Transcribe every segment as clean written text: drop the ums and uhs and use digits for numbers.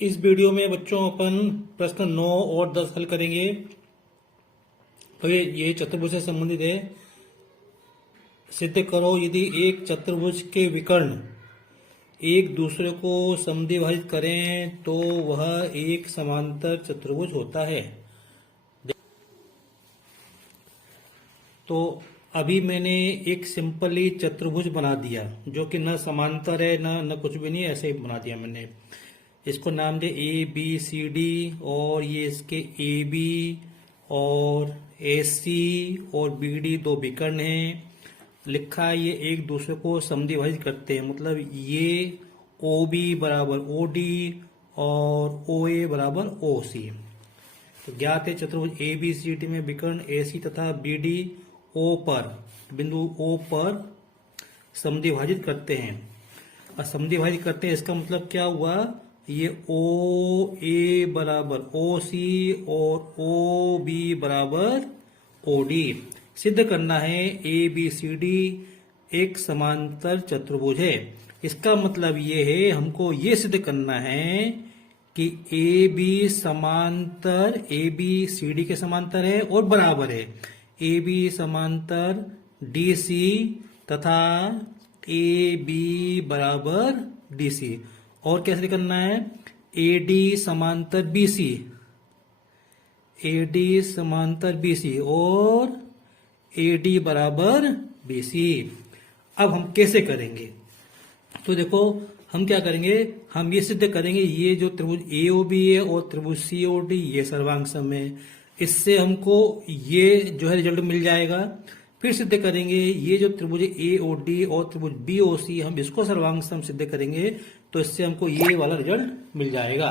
इस वीडियो में बच्चों अपन प्रश्न 9 और 10 हल करेंगे। तो ये चतुर्भुज से संबंधित है। सिद्ध करो यदि एक चतुर्भुज के विकर्ण एक दूसरे को समद्विभाजित करें तो वह एक समांतर चतुर्भुज होता है। तो अभी मैंने एक सिंपली चतुर्भुज बना दिया जो कि न समांतर है न कुछ भी नहीं, ऐसे ही बना दिया मैंने। इसको नाम दे ए बी सी डी और ये इसके ए बी और ए सी और बी डी दो विकर्ण हैं। लिखा है ये एक दूसरे को समद्विभाजित करते हैं, मतलब ये ओ बी बराबर ओ डी और ओ ए बराबर ओ सी। तो ज्ञात है चतुर्भुज ए बी सी डी में विकर्ण ए सी तथा बी डी ओ पर बिंदु ओ पर समद्विभाजित करते हैं। और समद्विभाजित करते हैं इसका मतलब क्या हुआ, ये ओ ए बराबर ओ सी और ओ बी बराबर ओ डी। सिद्ध करना है ए बी सी डी एक समांतर चतुर्भुज है। इसका मतलब ये है हमको ये सिद्ध करना है कि ए बी समांतर ए बी सी डी के समांतर है और बराबर है ए बी समांतर डी सी तथा ए बी बराबर डी सी। और कैसे करना है, ए डी समांतर बी सी, ए डी समांतर बी सी और ए डी बराबर बी सी। अब हम कैसे करेंगे, तो देखो हम क्या करेंगे, हम ये सिद्ध करेंगे ये जो त्रिभुज ए ओ बी है और त्रिभुज सी ओ डी ये सर्वांग सम है। इससे हमको ये जो है रिजल्ट मिल जाएगा। फिर सिद्ध करेंगे ये जो त्रिभुज ए ओ डी और त्रिभुज बी ओ सी हम इसको सर्वांग सम सिद्ध करेंगे, तो इससे हमको ये वाला रिजल्ट मिल जाएगा।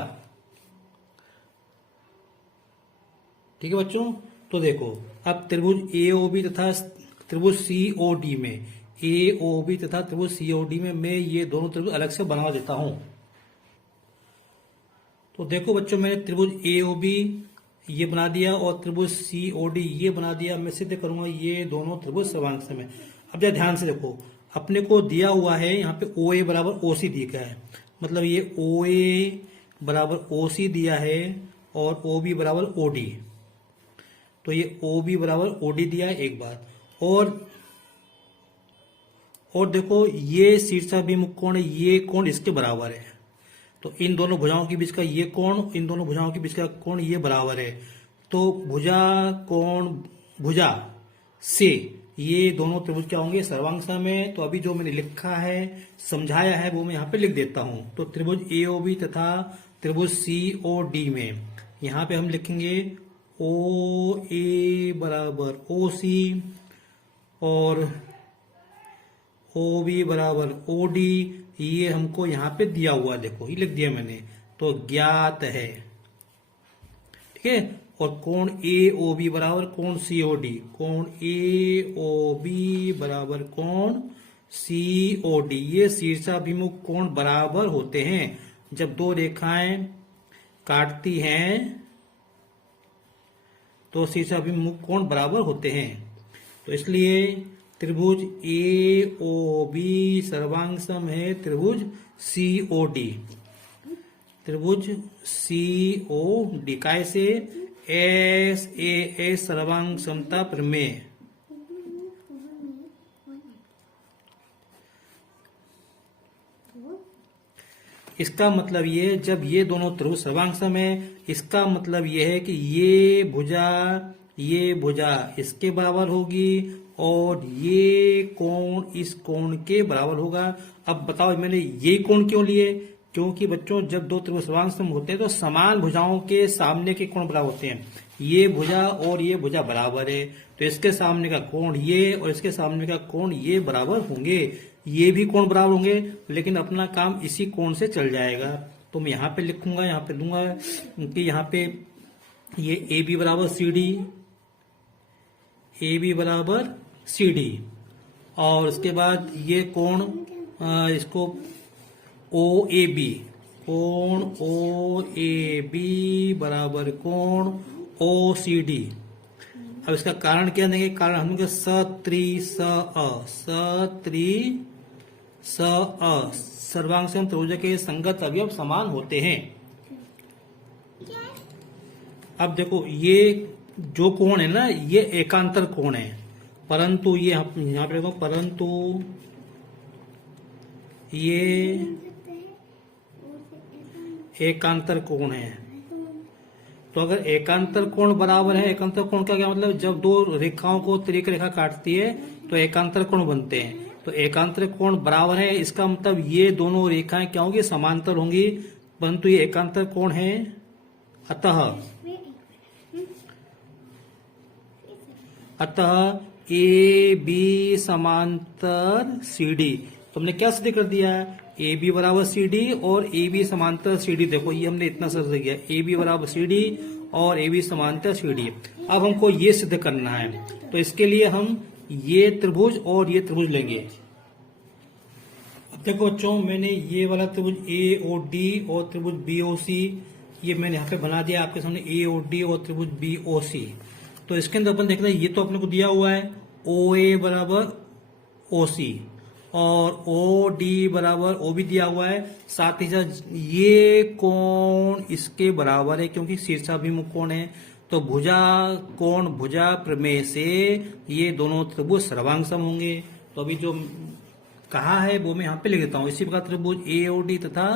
ठीक है बच्चों, तो देखो अब त्रिभुज ए ओ बी तथा त्रिभुज सी ओ डी में ए ओ बी तथा त्रिभुज सी ओ डी में मैं ये दोनों त्रिभुज अलग से बना देता हूं। तो देखो बच्चों मैंने त्रिभुज ए ओ बी ये बना दिया और त्रिभुज सी ओ डी ये बना दिया। मैं सिद्ध करूंगा ये दोनों त्रिभुज सर्वांग सम है। अब जरा ध्यान से देखो, अपने को दिया हुआ है यहाँ पे ओ ए बराबर ओ सी दिया है, मतलब ये ओ ए बराबर ओ सी दिया है और ओ बी बराबर ओ डी। तो ये ओ बी बराबर ओ डी दिया है एक बार। और देखो ये शीर्षाभिमुख कोण है, ये कोण इसके बराबर है। तो इन दोनों भुजाओं के बीच का ये कोण, इन दोनों भुजाओं के बीच का कोण ये बराबर है। तो भुजा कोण भुजा से ये दोनों त्रिभुज क्या होंगे, सर्वांग सम है। तो अभी जो मैंने लिखा है समझाया है वो मैं यहाँ पे लिख देता हूं। तो त्रिभुज ए ओ बी तथा त्रिभुज सी ओ डी में यहाँ पे हम लिखेंगे ओ ए बराबर ओ सी और ओ बी बराबर ओ डी। ये हमको यहाँ पे दिया हुआ, देखो ये लिख दिया मैंने। तो ज्ञात है, ठीक है। और कोण ए ओ बी बराबर कोण सी ओ डी, कोण ए ओ बी बराबर कोण सी ओ डी। ये शीर्षाभिमुख कोण बराबर होते हैं जब दो रेखाएं काटती हैं, तो शीर्षाभिमुख कोण बराबर होते हैं। तो इसलिए त्रिभुज ए ओ बी सर्वांग सम है त्रिभुज सी ओ डी। त्रिभुज सी ओ डी काय से, एस ए एस सर्वांग समता प्रमेय। इसका मतलब ये जब ये दोनों त्रिभुज सर्वांग सम है, इसका मतलब ये है कि ये भुजा इसके बराबर होगी और ये कोण इस कोण के बराबर होगा। अब बताओ मैंने ये कोण क्यों लिए, क्योंकि बच्चों जब दो त्रिभुज सर्वांग सम होते हैं तो समान भुजाओं के सामने के कोण बराबर होते हैं। ये भुजा और ये भुजा बराबर है, तो इसके सामने का कोण ये और इसके सामने का कोण ये बराबर होंगे। ये भी कोण बराबर होंगे, लेकिन अपना काम इसी कोण से चल जाएगा। तो मैं यहाँ पे लिखूंगा, यहाँ पे दूंगा कि यहाँ पे ये ए बी बराबर सी डी, ए बी बराबर सी डी। और उसके बाद ये कोण इसको ओ ए बी, कोण ओ ए बी बराबर कोण ओ सी डी। अब इसका कारण क्या देंगे, कारण हम लोग सत्री स अ, सत्री स अ सर्वांग सम त्रिभुज के संगत अवयव समान होते हैं। अब देखो ये जो कोण है ना ये एकांतर कोण है, परंतु ये यहाँ पे देखो, परंतु ये एकांतर कोण है। तो अगर एकांतर कोण बराबर है, एकांतर कोण का क्या मतलब, जब दो रेखाओं को तिर्यक रेखा काटती है तो एकांतर कोण बनते हैं। तो एकांतर कोण बराबर है, इसका मतलब ये दोनों रेखाएं क्या होंगी, समांतर होंगी, परंतु ये एकांतर कोण है। अतः ए बी समांतर सी डी। तो हमने क्या सिद्ध कर दिया, ए बी बराबर सी डी और ए बी समांतर सी डी। देखो ये हमने इतना सिद्ध किया, ए बी बराबर सी डी और ए बी समांतर सी डी। अब हमको ये सिद्ध करना है, तो इसके लिए हम ये त्रिभुज और ये त्रिभुज लेंगे। अब देखो बच्चों, मैंने ये वाला त्रिभुज ए ओ डी और त्रिभुज बी ओ सी ये मैंने यहाँ पे बना दिया आपके सामने, ए ओ डी और त्रिभुज बी ओ सी। तो इसके अंदर अपन देखना है, ये तो अपने को दिया हुआ है ओ ए बराबर ओ सी और ओ डी बराबर ओ भी दिया हुआ है, साथ ही साथ ये कोण इसके बराबर है क्योंकि शीर्षाभिमुख कोण है। तो भुजा कोण भुजा प्रमेय से ये दोनों त्रिभुज सर्वांगसम होंगे। तो अभी जो कहा है वो मैं यहाँ पे लिख देता हूँ। इसी प्रकार त्रिभुज ए ओ डी तथा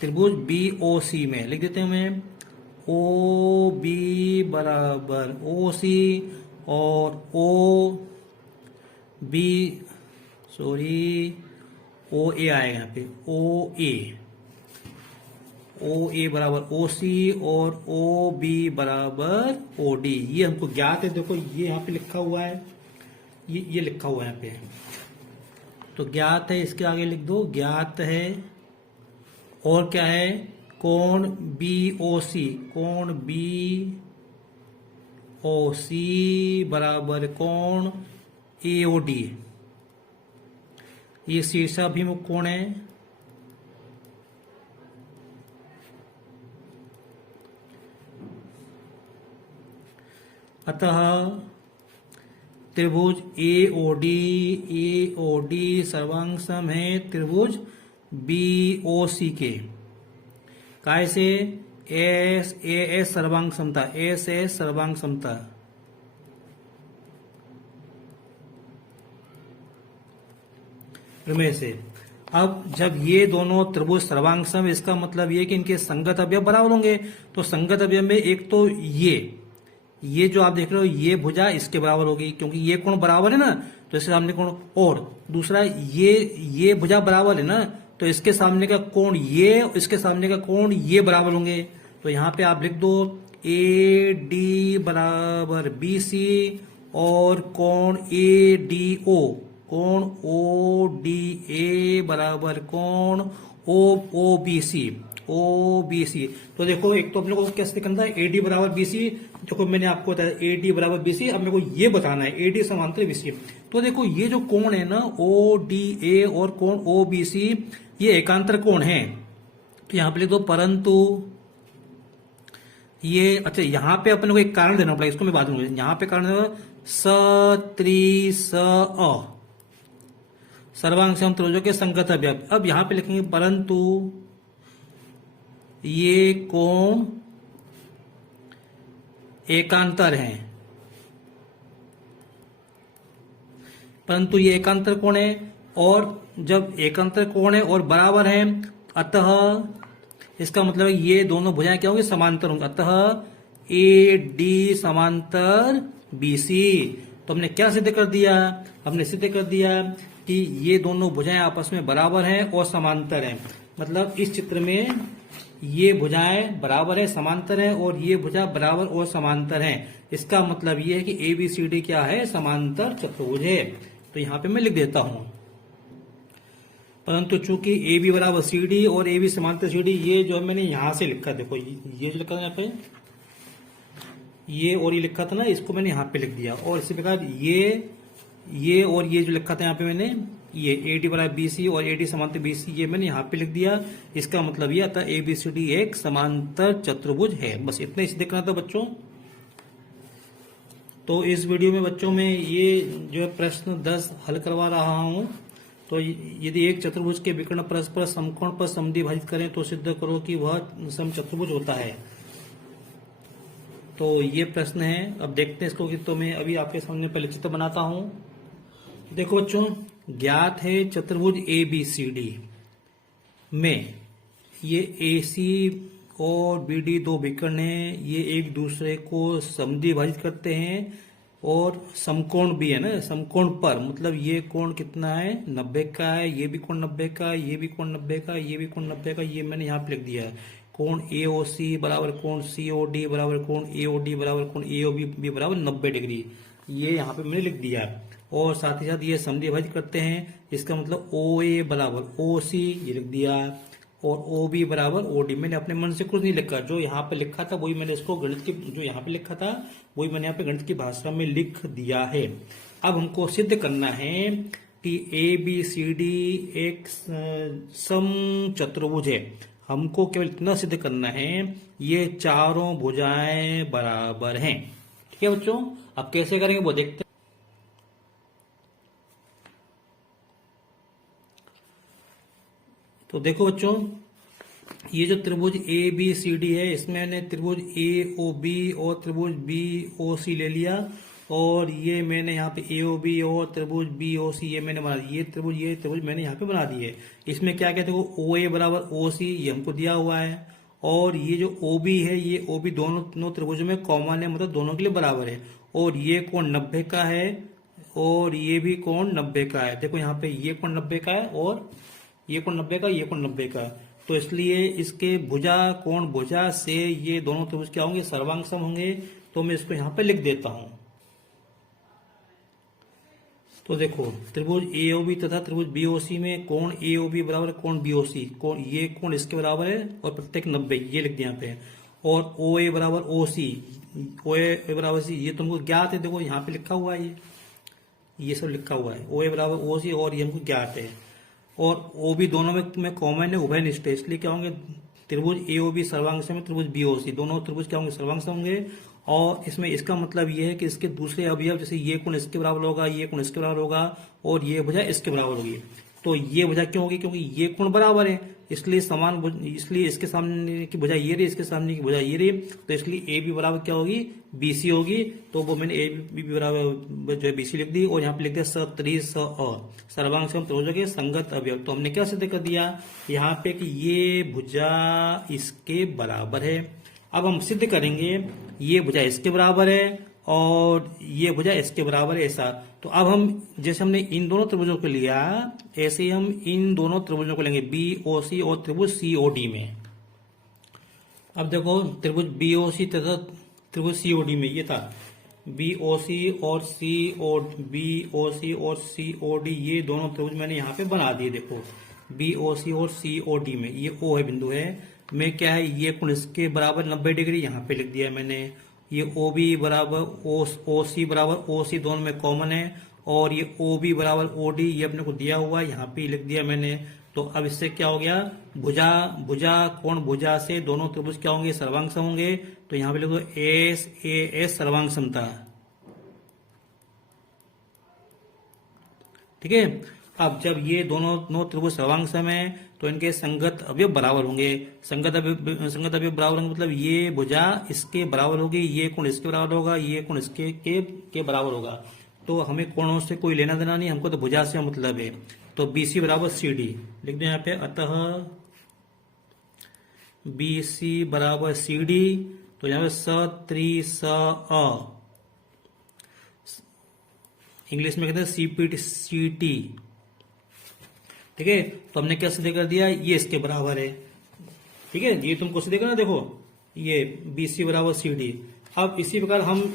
त्रिभुज बी ओ सी में लिख देते हैं मैं, ओ बी बराबर ओ सी और ओ बी ओ ए आएगा यहाँ पे, ओ ए बराबर ओ सी और ओ बी बराबर ओ डी। ये हमको ज्ञात है, देखो ये यहाँ पे लिखा हुआ है, ये लिखा हुआ है यहाँ पे, तो ज्ञात है, इसके आगे लिख दो ज्ञात है। और क्या है, कोण बी ओ सी, कोण बी ओ सी बराबर कोण ए ओ डी, ये शीर्षाभिमुख कोण है। अतः त्रिभुज ए ओ डी सर्वांगसम है त्रिभुज बी ओ सी के। काय से, एस ए एस सर्वांग समता, एस एस सर्वांग समता। प्रमेय से अब जब ये दोनों त्रिभुज सर्वांगसम, इसका मतलब ये कि इनके संगत अवयव बराबर होंगे। तो संगत अवयव में एक तो ये जो आप देख रहे हो ये भुजा इसके बराबर होगी क्योंकि ये कोण बराबर है ना, तो इसके सामने कोण, और दूसरा ये भुजा बराबर है ना, तो इसके सामने का कोण ये, इसके सामने का कोण ये बराबर होंगे। तो यहाँ पे आप लिख दो ए डी बराबर बी सी और कोण ए डी ओ, कोण ओ डी ए बराबर कोण O B C, O B C. तो देखो एक तो अपने को कैसे करना है, ए डी बराबर बी सी। देखो मैंने आपको बताया ए डी बराबर बी सी, अब मेरे को ये बताना है ए डी समांतर बी सी। तो देखो ये जो कोण है ना ओ डी ए और कोण ओ बी सी, ये एकांतर कोण है। तो यहां पे लिख दो परंतु ये, अच्छा यहाँ पे अपने को एक कारण देना पड़ेगा, इसको मैं बाद में, यहाँ पे कारण स त्रि स अ सर्वांगसम त्रिभुजों के संगत अवयव। अब यहां पे लिखेंगे परंतु ये कोण एकांतर है, परंतु ये एकांतर कोण है, और जब एकांतर कोण है और बराबर है, अतः इसका मतलब ये दोनों भुजाएं क्या होंगी, समांतर होंगी। अतः ए डी समांतर बी सी। तो हमने क्या सिद्ध कर दिया, हमने सिद्ध कर दिया कि ये दोनों भुजाएं आपस में बराबर हैं और समांतर हैं। मतलब इस चित्र में ये भुजाएं बराबर है, समांतर है, और ये भुजा बराबर और समांतर है। इसका मतलब ये है कि ए बी सी डी क्या है, समांतर चतुर्भुज है। तो यहाँ पे मैं लिख देता हूं, परंतु चूंकि ए बी बराबर सी डी और ए बी समांतर सी डी, ये जो मैंने यहां से लिखा, देखो ये जो लिखा था यहाँ पे, ये और ये लिखा था ना, इसको मैंने यहाँ पे लिख दिया। और इसी प्रकार ये और ये जो लिखा था यहाँ पे मैंने, ये ए डी बराबर बी सी और ए डी समांतर बी सी, ये मैंने यहाँ पे लिख दिया। इसका मतलब ये आता ए बी सी डी एक समांतर चतुर्भुज है। बस इतना ही देखना था बच्चों। तो इस वीडियो में बच्चों में ये जो है प्रश्न 10 हल करवा रहा हूँ। तो यदि एक चतुर्भुज के विकर्ण परस्पर समकोण पर समद्विभाजित करें तो सिद्ध करो कि वह समचतुर्भुज होता है। तो ये प्रश्न है। अब देखते हैं इसको कि तो मैं अभी आपके सामने पहले चित्र बनाता हूं। देखो बच्चों, ज्ञात है चतुर्भुज ए बी सी डी में ये ए सी और बी डी दो विकर्ण हैं, ये एक दूसरे को समद्विभाजित करते हैं और समकोण भी है ना, समकोण पर मतलब ये कोण कितना है 90 का है, ये भी कोण 90 का, ये भी कोण 90 का, ये भी कोण 90 का, ये मैंने यहाँ पे लिख दिया है। कोण ए ओ सी बराबर कोण सी ओ डी बराबर कोण ए ओ डी बराबर कोण ए ओ बी बराबर 90 डिग्री, ये यहाँ पे मैंने लिख दिया है। और साथ ही साथ ये समद्विभाजित करते हैं, इसका मतलब ओ ए बराबर ओ सी ये लिख दिया, और ओ बी बराबर ओ डी। मैंने अपने मन से कुछ नहीं लिखा, जो यहाँ पे लिखा था वही मैंने इसको गणित की, जो यहाँ पे लिखा था वही मैंने यहाँ पे गणित की भाषा में लिख दिया है। अब हमको सिद्ध करना है कि ए बी सी डी एक सम चतुर्भुज है। हमको केवल इतना सिद्ध करना है, ये चारों भुजाएं बराबर हैं। ठीक है बच्चों, अब कैसे करेंगे वो देखते हैं। तो देखो बच्चों, ये जो त्रिभुज ए बी सी डी है, इसमें मैंने त्रिभुज ए ओ बी और त्रिभुज बी ओ सी ले लिया, और ये मैंने यहाँ पे ए ओ बी और त्रिभुज बी ओ सी ये मैंने बना दिया। ये त्रिभुज मैंने यहाँ पे बना दिए। इसमें क्या कहते हैं, ओ ए बराबर ओ सी ये हमको दिया हुआ है, और ये जो ओ बी है, ये ओ बी दोनों त्रिभुज में कॉमन है, मतलब दोनों के लिए बराबर है, और ये कोण 90 का है और ये भी कोण 90 का है। देखो यहाँ पे ये कोण 90 का है और ये कोण 90 का, ये कोण 90 का, तो इसलिए इसके भुजा कोण भुजा से ये दोनों त्रिभुज क्या होंगे, सर्वांग सम होंगे। तो मैं इसको यहाँ पे लिख देता हूं। तो देखो, त्रिभुज एओबी तथा त्रिभुज बीओसी में कोण एओबी बराबर कोण बीओसी, कोण ये कोण इसके बराबर है और प्रत्येक 90 ये लिख दिया यहाँ पे, और ओ ए बराबर ओ सी, ओ ए बराबर सी ये तुमको ज्ञात है। देखो यहाँ पे लिखा हुआ है, ये सब लिखा हुआ है, ओ ए बराबर ओ सी, और ये हमको ज्ञात है। और ओ बी दोनों में कॉमन है, उभयनिष्ठ है, इसलिए क्या होंगे, त्रिभुज ए ओ बी सर्वांग सम है, त्रिभुज बी ओ सी दोनों त्रिभुज क्या होंगे, सर्वांग सम होंगे। और इसमें इसका मतलब ये है कि इसके दूसरे अवयव, जैसे ये कोण इसके बराबर होगा, ये कोण इसके बराबर होगा, और ये भुजा इसके बराबर होगी। तो ये भुजा क्यों होगी, क्योंकि ये कोण बराबर है, इसलिए समान, इसलिए इसके सामने की भुजा ये रही, इसके सामने की भुजा ये रही, तो इसलिए ए बी बराबर क्या होगी, बी सी होगी। तो वो मैंने ए बी बराबर जो है बी सी लिख दी, और यहाँ पे लिख दिया सत्रि स सर्वांग सम त्रिभुजों के संगत अवयव। तो हमने क्या सिद्ध कर दिया यहाँ पे कि ये भुजा इसके बराबर है। अब हम सिद्ध करेंगे ये भुजा इसके बराबर है और ये भुजा इसके बराबर है, ऐसा। तो अब हम जैसे हमने इन दोनों त्रिभुजों को लिया, ऐसे ही हम इन दोनों त्रिभुजों को लेंगे बी ओ सी और त्रिभुज सी ओ डी में। अब देखो, त्रिभुज बी ओ सी तथा त्रिभुज सी ओ डी में ये था बी ओ सी और सी ओ, बी ओ सी और सी ओ डी, ये दोनों त्रिभुज मैंने यहाँ पे बना दिए। देखो बी ओ सी और सी ओ डी में ये ओ है बिंदु है, में क्या है, ये कोण इसके बराबर 90 डिग्री यहाँ पे लिख दिया मैंने। ये ओ बी बराबर ओ सी बराबर ओ सी दोनों में कॉमन है, और ये ओ बी बराबर ओ डी ये अपने को दिया हुआ है, यहाँ पे लिख दिया मैंने। तो अब इससे क्या हो गया, भुजा भुजा कोण भुजा से दोनों त्रिभुज क्या होंगे, सर्वांग सम होंगे। तो यहाँ पे लिखो एस ए एस सर्वांग समता। ठीक है, अब जब ये दोनों त्रिभुज सर्वांग सम है तो इनके संगत अवयव बराबर होंगे। संगत अवयव बराबर होंगे मतलब ये भुजा इसके बराबर होगी, ये कोण इसके बराबर होगा, ये कोण इसके के बराबर होगा। तो हमें कोणों से कोई लेना देना नहीं, हमको तो भुजा से मतलब है। तो बी सी बराबर सी डी लिख दें यहाँ पे, अतः बी सी बराबर सी डी। तो यहाँ पे सत्रि स अ, इंग्लिश में कहते हैं सीपीटी सी टी। ठीक है, तो हमने क्या सिद्ध कर दिया, ये इसके बराबर है। ठीक है, ये तुमको सिद्ध करना, देखो ये बी सी बराबर सी डी। अब इसी प्रकार हम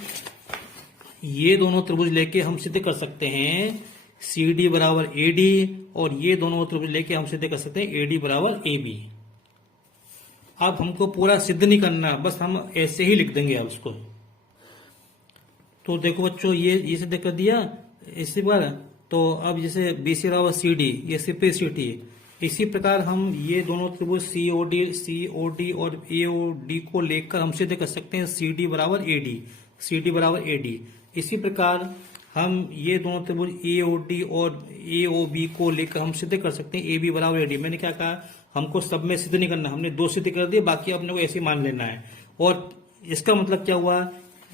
ये दोनों त्रिभुज लेके हम सिद्ध कर सकते हैं सी डी बराबर ए डी, और ये दोनों त्रिभुज लेके हम सिद्ध कर सकते हैं ए डी बराबर ए बी। अब हमको पूरा सिद्ध नहीं करना, बस हम ऐसे ही लिख देंगे अब उसको। तो देखो बच्चों, ये सिद्ध कर दिया इसी बार। तो अब जैसे बी सी बराबर सी डी, ये सिम्प्लिसिटी, इसी प्रकार हम ये दोनों त्रिभुज सी ओ डी और ए ओ डी को लेकर हम सिद्ध कर सकते हैं सी डी बराबर ए डी, सी डी बराबर ए डी। इसी प्रकार हम ये दोनों त्रिभुज ए ओ डी और ए ओ बी को लेकर हम सिद्ध कर सकते हैं ए बी बराबर ए डी। मैंने क्या कहा, हमको सब में सिद्ध नहीं करना, हमने दो सिद्ध कर दिए, बाकी अपने को ऐसे मान लेना है। और इसका मतलब क्या हुआ,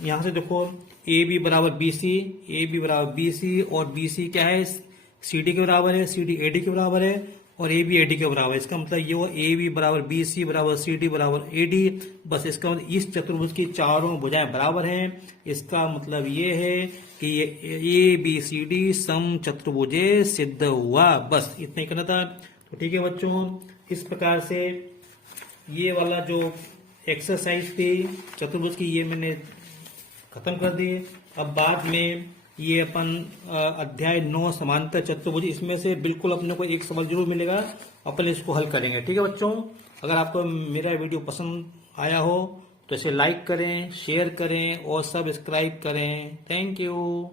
यहां से देखो ए बी बराबर बी सी, ए बी बराबर बी सी, और बी सी क्या है, सी डी के बराबर है, सी डी ए डी के बराबर है, और ए बी ए डी के बराबर है। इसका मतलब ये हुआ ए बी बराबर बी सी बराबर सी डी बराबर ए डी। बस इसका मतलब इस चतुर्भुज की चारों भुजाएं बराबर हैं। इसका मतलब ये है कि ये ए बी सी डी सम चतुर्भुजे सिद्ध हुआ। बस इतना ही करना था। तो ठीक है बच्चों, इस प्रकार से ये वाला जो एक्सरसाइज थी चतुर्भुज की ये मैंने खत्म कर दी। अब बाद में ये अपन अध्याय 9 समांतर चतुर्भुज, इसमें से बिल्कुल अपने को एक सवाल जरूर मिलेगा, अपन इसको हल करेंगे। ठीक है बच्चों, अगर आपको मेरा वीडियो पसंद आया हो तो इसे लाइक करें, शेयर करें और सब्सक्राइब करें। Thank you.